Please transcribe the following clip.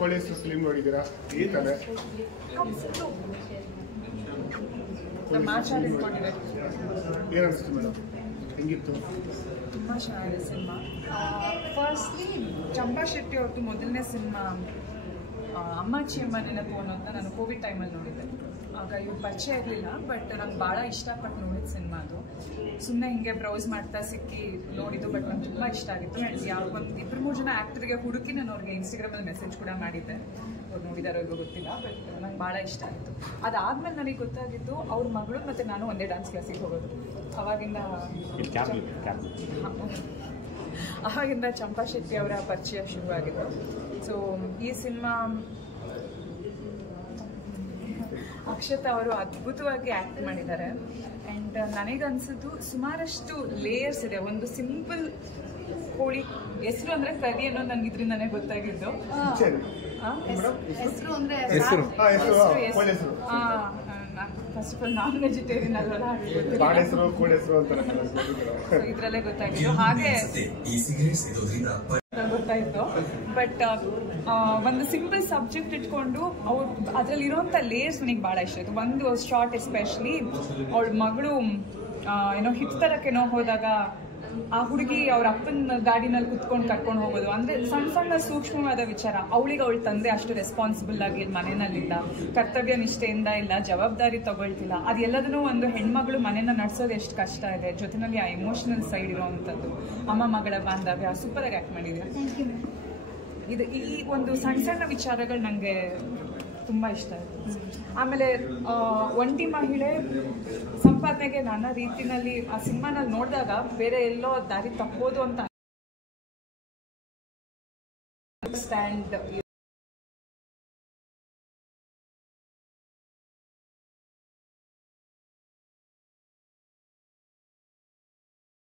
Police film ನೋಡಿದ್ದೀರಾ? ಈ ಥರ ಏನು ಅನಿಸ್ತು ಮೇಡಮ್? ಹೆಂಗಿತ್ತು? ತುಂಬ ಚೆನ್ನಾಗಿದೆ ಸಿನಿಮಾ. ಫಸ್ಟ್ಲಿ ಚಂಪಾ ಶೆಟ್ಟಿ ಅವ್ರದ್ದು ಮೊದಲನೇ ಸಿನಿಮಾ ಅಮ್ಮಾಚಿ ಅಮ್ಮ ನೆನಪು ಅನ್ನೋಂತ ನಾನು ಕೋವಿಡ್ ಟೈಮಲ್ಲಿ ನೋಡಿದ್ದೆ. ಆಗ ಇವ್ರು ಪರಿಚಯ ಇರಲಿಲ್ಲ, ಬಟ್ ನಂಗೆ ಭಾಳ ಇಷ್ಟಪಟ್ಟು ನೋಡಿದ ಸಿನಿಮಾ ಅದು. ಸುಮ್ಮನೆ ಹಿಂಗೆ ಬ್ರೌಸ್ ಮಾಡ್ತಾ ಸಿಕ್ಕಿ ನೋಡಿದ್ದು, ಬಟ್ ನಂಗೆ ತುಂಬ ಇಷ್ಟ ಆಗಿತ್ತು. ಆ್ಯಂಡ್ ಯಾವ ಒಂದು 2-3 ಜನ ಆ್ಯಕ್ಟರ್ಗೆ ಹುಡುಕಿ ನಾನು ಅವ್ರಿಗೆ ಇನ್ಸ್ಟಾಗ್ರಾಮಲ್ಲಿ ಮೆಸೇಜ್ ಕೂಡ ಮಾಡಿದ್ದೆ. ಅವ್ರು ನೋಡಿದಾರೋ ಇವಾಗ ಗೊತ್ತಿಲ್ಲ, ಬಟ್ ನಂಗೆ ಭಾಳ ಇಷ್ಟ ಆಯಿತು. ಅದಾದಮೇಲೆ ನನಗೆ ಗೊತ್ತಾಗಿದ್ದು ಅವ್ರ ಮಗಳು ಮತ್ತು ನಾನು ಒಂದೇ ಡಾನ್ಸ್ ಕ್ಲಾಸಿಗೆ ಹೋಗೋದು. ಅವಾಗಿಂದ ಚಂಪಾ ಶೆಟ್ಟಿ ಅವರ ಪರಿಚಯ ಶುರುವಾಗಿತ್ತು. ಸೊ ಈ ಸಿನಿಮಾ ಅಕ್ಷತಾ ಅವರು ಅದ್ಭುತವಾಗಿ ಆ್ಯಕ್ಟ್ ಮಾಡಿದ್ದಾರೆ. ಆ್ಯಂಡ್ ನನಗನ್ಸಿದ್ದು ಸುಮಾರಷ್ಟು ಲೇಯರ್ಸ್ ಇದೆ. ಒಂದು ಸಿಂಪಲ್ ಕೋಳಿ ಹೆಸರು ಅಂದರೆ ಕರಿ ಅನ್ನೋದು ನನಗೆ ಇದರಿಂದನೇ ಗೊತ್ತಾಗಿದ್ದು. ಫಸ್ಟ್ ಆಫ್ ಆಲ್ ನಾನ್ ವೆಜಿಟೇರಿಯನ್ ಅಲ್ವಲ್ಲ, ಇದ್ರಲ್ಲೇ ಗೊತ್ತಾಗಿದ್ದು. ಹಾಗೆ ಗೊತ್ತಾಯಿತು. ಬಟ್ ಒಂದು ಸಿಂಪಲ್ ಸಬ್ಜೆಕ್ಟ್ ಇಟ್ಕೊಂಡು ಅವ್ರು ಅದರಲ್ಲಿರೋಂಥ ಲೇಯರ್ಸ್ ನನಗೆ ಭಾಳ ಇಷ್ಟ ಆಯಿತು. ಒಂದು ಶಾರ್ಟ್ ಎಸ್ಪೆಷಲಿ ಅವಳ ಮಗಳು ಏನೋ ಹಿಪ್ ತರಕ್ಕೇನೋ ಹೋದಾಗ ಆ ಹುಡುಗಿ ಅವ್ರ ಅಪ್ಪನ ಗಾಡಿನಲ್ಲಿ ಕುತ್ಕೊಂಡು ಕರ್ಕೊಂಡು ಹೋಗೋದು. ಅಂದರೆ ಸಣ್ಣ ಸಣ್ಣ ಸೂಕ್ಷ್ಮವಾದ ವಿಚಾರ. ಅವಳಿಗೆ ಅವಳ ತಂದೆ ಅಷ್ಟು ರೆಸ್ಪಾನ್ಸಿಬಲ್ ಆಗಿ ಮನೆಯಲ್ಲಿಲ್ಲ, ಕರ್ತವ್ಯ ನಿಷ್ಠೆಯಿಂದ ಇಲ್ಲ, ಜವಾಬ್ದಾರಿ ತಗೊಳ್ತಿಲ್ಲ. ಅದೆಲ್ಲದನ್ನೂ ಒಂದು ಹೆಣ್ಮಗಳು ಮನೆಯನ್ನು ನಡೆಸೋದು ಎಷ್ಟು ಕಷ್ಟ ಇದೆ, ಜೊತೆಯಲ್ಲಿ ಆ ಎಮೋಷನಲ್ ಸೈಡ್ ಇರೋವಂಥದ್ದು, ಅಮ್ಮ ಮಗಳ ಬಾಂಧವ್ಯ ಸೂಪರಾಗಿ ಆ್ಯಕ್ಟ್ ಮಾಡಿದೆ. ಇದು ಈ ಒಂದು ಸಣ್ಣ ಸಣ್ಣ ವಿಚಾರಗಳು ನನಗೆ ತುಂಬ ಇಷ್ಟ ಆಯಿತು. ಆಮೇಲೆ ಒಂಟಿ ಮಹಿಳೆ ಸಂಪಾದನೆಗೆ ನಾನಾ ರೀತಿಯಲ್ಲಿ ಆ ಸಿನಿಮಾನಲ್ಲಿ ನೋಡಿದಾಗ ಬೇರೆ ಎಲ್ಲೋ ದಾರಿ ತಪ್ಪೋದು ಅಂತ ಸ್ಟ್ಯಾಂಡ್